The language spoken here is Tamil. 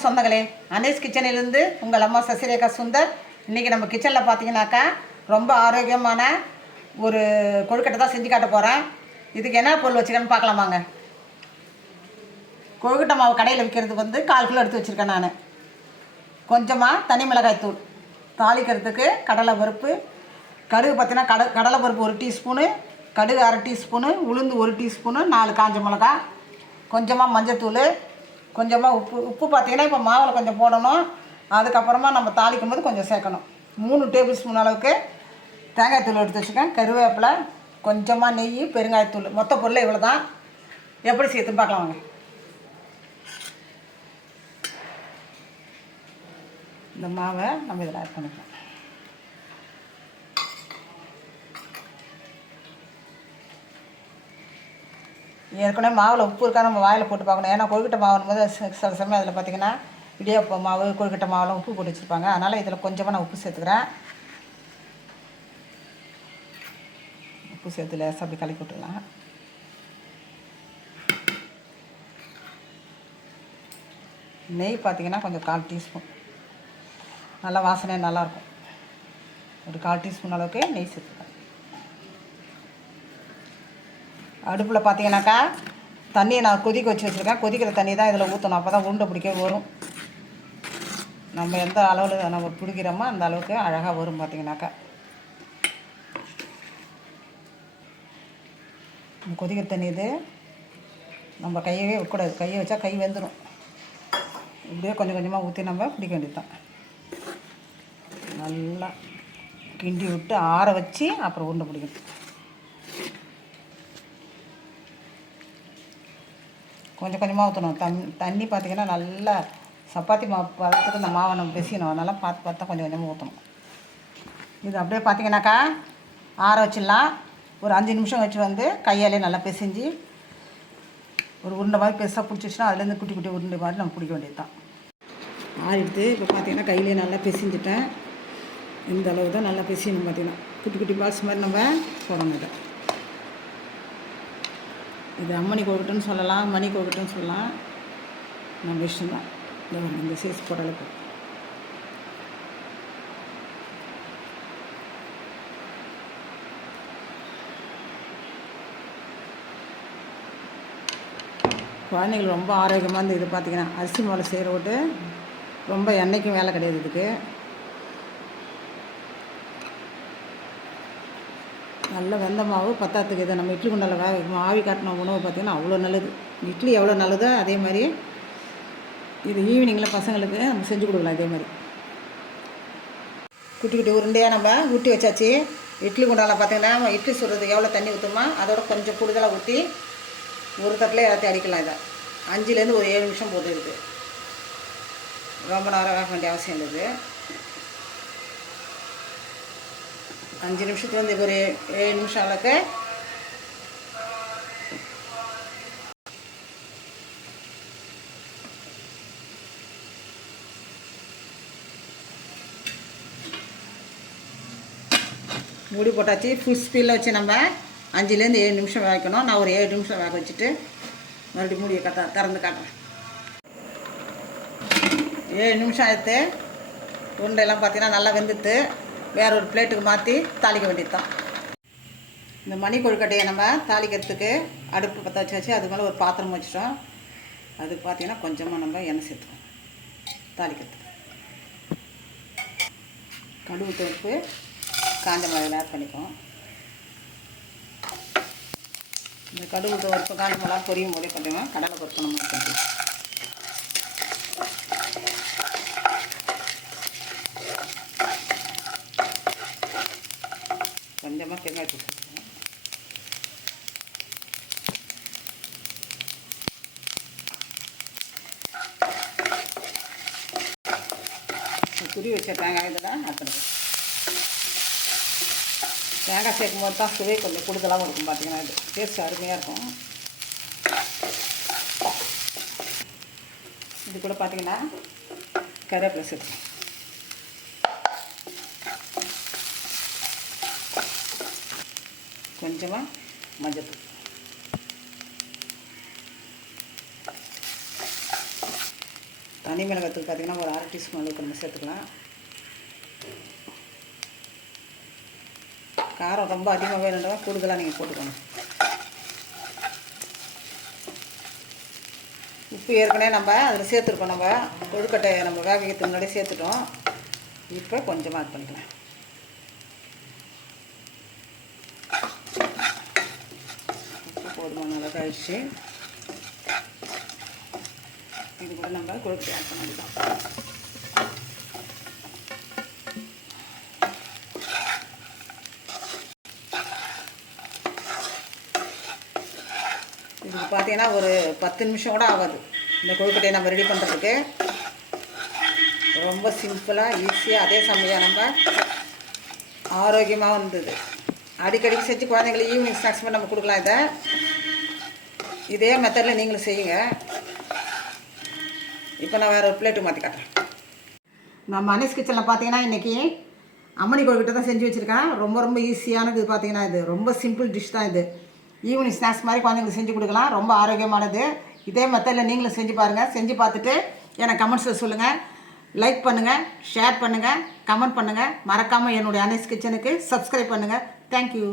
வணக்கம் சொந்தங்களே, அன்னேஸ் கிச்சனிலிருந்து உங்கள் அம்மா சசிரேகா சுந்தர். இன்றைக்கி நம்ம கிச்சனில் பார்த்தீங்கன்னாக்கா ரொம்ப ஆரோக்கியமான ஒரு கொழுக்கட்டை தான் செஞ்சு காட்ட போகிறேன். இதுக்கு என்ன பொருள் வச்சுக்கன்னு பார்க்கலாமாங்க. கொழுக்கட்டை மாவு கடையில் விற்கிறது 1/4 கிலோ எடுத்து வச்சுருக்கேன் நான். கொஞ்சமாக தனி மிளகாய் தூள், தாளிக்கிறதுக்கு கடலை பருப்பு, கடுகு பார்த்தீங்கன்னா கடலை பருப்பு 1 டீஸ்பூனு, கடுகு 1/2 டீஸ்பூனு, உளுந்து 1 டீஸ்பூனு, 4 காஞ்ச மிளகா, கொஞ்சமாக மஞ்சத்தூள், கொஞ்சமாக உப்பு பார்த்தீங்கன்னா இப்போ மாவில் கொஞ்சம் போடணும். அதுக்கப்புறமா நம்ம தாளிக்கும் போது கொஞ்சம் சேர்க்கணும். 3 டேபிள் ஸ்பூன் அளவுக்கு தேங்காய் தூள் எடுத்து வச்சுக்கேன், கருவேப்பிலை, கொஞ்சமாக நெய், பெருங்காயத்தூள். மொத்த பொருள் இவ்வளோ தான். எப்படி சேர்த்துன்னு பார்க்கலாம் வாங்க. இந்த மாவை நம்ம இதில் ஆட் பண்ணிக்கலாம். ஏற்கனவே மாவில் உப்பு இருக்கா நம்ம வாயில் போட்டு பார்க்கணும். ஏன்னா கொழுக்கட்டை மாவுன்னு போது சில சமயம் அதில் பார்த்திங்கன்னா இடியாப்ப மாவு, கொழுக்கட்டை மாவுலாம் உப்பு போட்டு வச்சுருப்பாங்க. அதனால் இதில் கொஞ்சமாக நான் உப்பு சேர்த்துக்கிறேன். உப்பு சேர்த்து லேசாக அப்படி கலக்கி விட்டுக்கலாம். நெய் பார்த்திங்கன்னா கொஞ்சம் 1/4 டீஸ்பூன், நல்லா வாசனையாக நல்லாயிருக்கும். ஒரு 1/4 டீஸ்பூன் அளவுக்கு நெய் சேர்த்துக்கிறேன். அடுப்பில் பார்த்தீங்கன்னாக்கா தண்ணியை நான் கொதிக்க வச்சு வச்சுருக்கேன். கொதிக்கிற தண்ணி தான் இதில் ஊற்றணும். அப்போ தான் உருண்டை பிடிக்க வரும். நம்ம எந்த அளவில் நம்ம பிடிக்கிறோமோ அந்த அளவுக்கு அழகாக வரும். பார்த்திங்கனாக்கா கொதிக்கிற தண்ணி இது நம்ம கையவே வைக்கக்கூடாது. கையை வச்சா கை வெந்துடும். இப்படியே கொஞ்சம் கொஞ்சமாக ஊற்றி நம்ம பிடிக்க வேண்டியது தான். நல்லா கிண்டி விட்டு ஆற வச்சு அப்புறம் உருண்டை பிடிக்கணும். கொஞ்சம் கொஞ்சமாக ஊற்றணும். தண்ணி பார்த்திங்கன்னா நல்லா சப்பாத்தி மாவு பதத்துக்கு இந்த மாவை நம்ம பிசையணும். அதனால் பார்த்து கொஞ்சம் கொஞ்சமாக ஊற்றணும். இது அப்படியே பார்த்திங்கனாக்கா ஆற வச்சிடலாம். ஒரு 5 நிமிஷம் வச்சு கையாலே நல்லா பிசைஞ்சு ஒரு உருண்டை மாதிரி பெருசாக பிடிச்சிச்சுன்னா அதுலேருந்து குட்டி குட்டி உருண்டை மாதிரி நம்ம பிடிக்க வேண்டியது தான். ஆறிடுது. இப்போ பார்த்திங்கன்னா கையிலே நல்லா பிசைஞ்சிட்டேன். இந்த அளவு தான் நல்லா பிசையணும். பார்த்திங்கன்னா குட்டி குட்டி பால்ஸ் மாதிரி நம்ம போடணும். இது அம்மணி கொழுக்கட்டைன்னு சொல்லலாம், மணி கொழுக்கட்டைன்னு சொல்லலாம். நம்ம இஷ்டம் தான். இந்த சைஸ் போட அளவுக்கு குழந்தைகள் ரொம்ப ஆரோக்கியமாக இருந்து இது பார்த்திங்கன்னா அரிசி மாவில் செய்கிற விட்டு ரொம்ப எண்ணெய்க்கும் வேலை கிடையாது. இதுக்கு நல்ல வெந்த மாவு பத்தாத்துக்கு இதை நம்ம இட்லி குண்டால் ஆவி காட்டின உணவு பார்த்திங்கன்னா அவ்வளோ நல்லது. இட்லி எவ்வளோ நல்லதோ அதே மாதிரி இது ஈவினிங்கில் பசங்களுக்கு நம்ம செஞ்சு கொடுக்கலாம். இதே மாதிரி குட்டி குட்டி உருண்டையாக நம்ம ஊற்றி வச்சாச்சு. இட்லி குண்டால் பார்த்திங்கன்னா இட்லி சுடுறதுக்கு எவ்வளோ தண்ணி ஊற்றுமா அதோட கொஞ்சம் கூடுதலாக ஊற்றி ஒரு தட்டில் எல்லாத்தையும் அடிக்கலாம். இதை 5லேருந்து ஒரு 7 நிமிஷம் போட்டு இருக்குது. ரொம்ப நேரம் வேக வேண்டிய அவசியம் இருக்குது. 5 நிமிஷத்துலேருந்து ஒரு 7 நிமிஷம் அளவுக்கு மூடி போட்டாச்சு. ஃபுல் ஸ்பீடில் வச்சு நம்ம 5லேருந்து 7 நிமிஷம் வேகணும். நான் ஒரு 7 நிமிஷம் வேக வச்சுட்டு மறுபடியும் மூடியை திறந்து காட்டுறேன். 7 நிமிஷம் ஆயிடுத்து. உருண்டையெல்லாம் பார்த்திங்கன்னா நல்லா வெந்துட்டு வேற ஒரு பிளேட்டுக்கு மாற்றி தாளிக்க வேண்டியது தான். இந்த மணி கொழுக்கட்டையை நம்ம தாளிக்கிறதுக்கு அடுப்பு பற்ற வச்சாச்சு. அது மேலே ஒரு பாத்திரம் வச்சிட்டோம். அதுக்கு பார்த்திங்கன்னா கொஞ்சமாக நம்ம எண்ணெய் சேர்த்துக்கோம். தாளிக்கிறதுக்கு கடுகு தோப்பு காஞ்ச மிளகாய் ஆட் பண்ணிக்குவோம். இந்த கடுகு தோப்பு காஞ்ச மிளகா பொரியும் போதே பார்த்திங்கன்னா கடலை பருப்பு நம்ம ஆட் பண்ணிக்கலாம். கொஞ்சமாக தேங்காய் தூள் துரி வச்ச தேங்காய் இதெல்லாம் ஆட் பண்ணுறேன். தேங்காய் சேர்க்கும் போது தான் சுவை கொஞ்சம் கூடுதலாகவும் இருக்கும். பார்த்திங்கன்னா இது டேஸ்ட் அருமையாக இருக்கும். இது கூட பார்த்திங்கன்னா கருவேப்பிலை சேர்த்துக்கலாம். கொஞ்சமாக மஞ்சத்தூள், தனி மிளகாய்த்தூள் பார்த்திங்கன்னா ஒரு 1/2 டீஸ்பூன் அளவுக்கு நம்ம சேர்த்துக்கலாம். காரம் ரொம்ப அதிகமாக வேணுன்றவங்க கூடுதலாக நீங்கள் போட்டுக்கணும். உப்பு ஏற்கனவே நம்ம அதில் சேர்த்துருக்கோம். நம்ம கொழுக்கட்டை நம்ம வேக வைக்கிறதுக்கு முன்னாடியே சேர்த்துட்டோம். இப்போ கொஞ்சமாக ஆட் பண்ணிக்கலாம். உப்பு போதுமான அளவுக்கு ஆயிடுச்சு. இது கூட நம்ம கொழுக்கட்டை ஆட் பண்ணிக்கலாம். இதுக்கு பார்த்தீங்கன்னா ஒரு 10 நிமிஷம் கூட ஆகாது இந்த கொழுக்கட்டையை நம்ம ரெடி பண்ணுறதுக்கு. ரொம்ப சிம்பிளாக ஈஸியாக, அதே சமயம் நம்ம ஆரோக்கியமாக வந்தது. அடிக்கடிக்கு செஞ்சு குழந்தைங்களுக்கு ஈவினிங் ஸ்நாக்ஸ் பண்ணி நம்ம கொடுக்கலாம். இதே மெத்தடில் நீங்களும் செய்யுங்க. இப்போ நான் வேறு ஒரு பிளேட்டு மாற்றி காட்டுறேன். நம்ம அன்னீஸ் கிச்சனில் பார்த்தீங்கன்னா இன்றைக்கி அம்மணி கொழுக்கட்டை தான் செஞ்சு வச்சுருக்கேன். ரொம்ப ஈஸியானது. பார்த்தீங்கன்னா இது ரொம்ப சிம்பிள் டிஷ் தான். இது ஈவினிங் ஸ்நாக்ஸ் மாதிரி குழந்தைங்களுக்கு செஞ்சு கொடுக்கலாம். ரொம்ப ஆரோக்கியமானது. இதே மெத்தடில் நீங்களும் செஞ்சு பாருங்கள். செஞ்சு பார்த்துட்டு எனக்கு கமெண்ட்ஸில் சொல்லுங்கள். லைக் பண்ணுங்கள், ஷேர் பண்ணுங்கள், கமெண்ட் பண்ணுங்கள். மறக்காமல் என்னுடைய அன்னீஸ் கிச்சனுக்கு சப்ஸ்கிரைப் பண்ணுங்கள். தேங்க்யூ.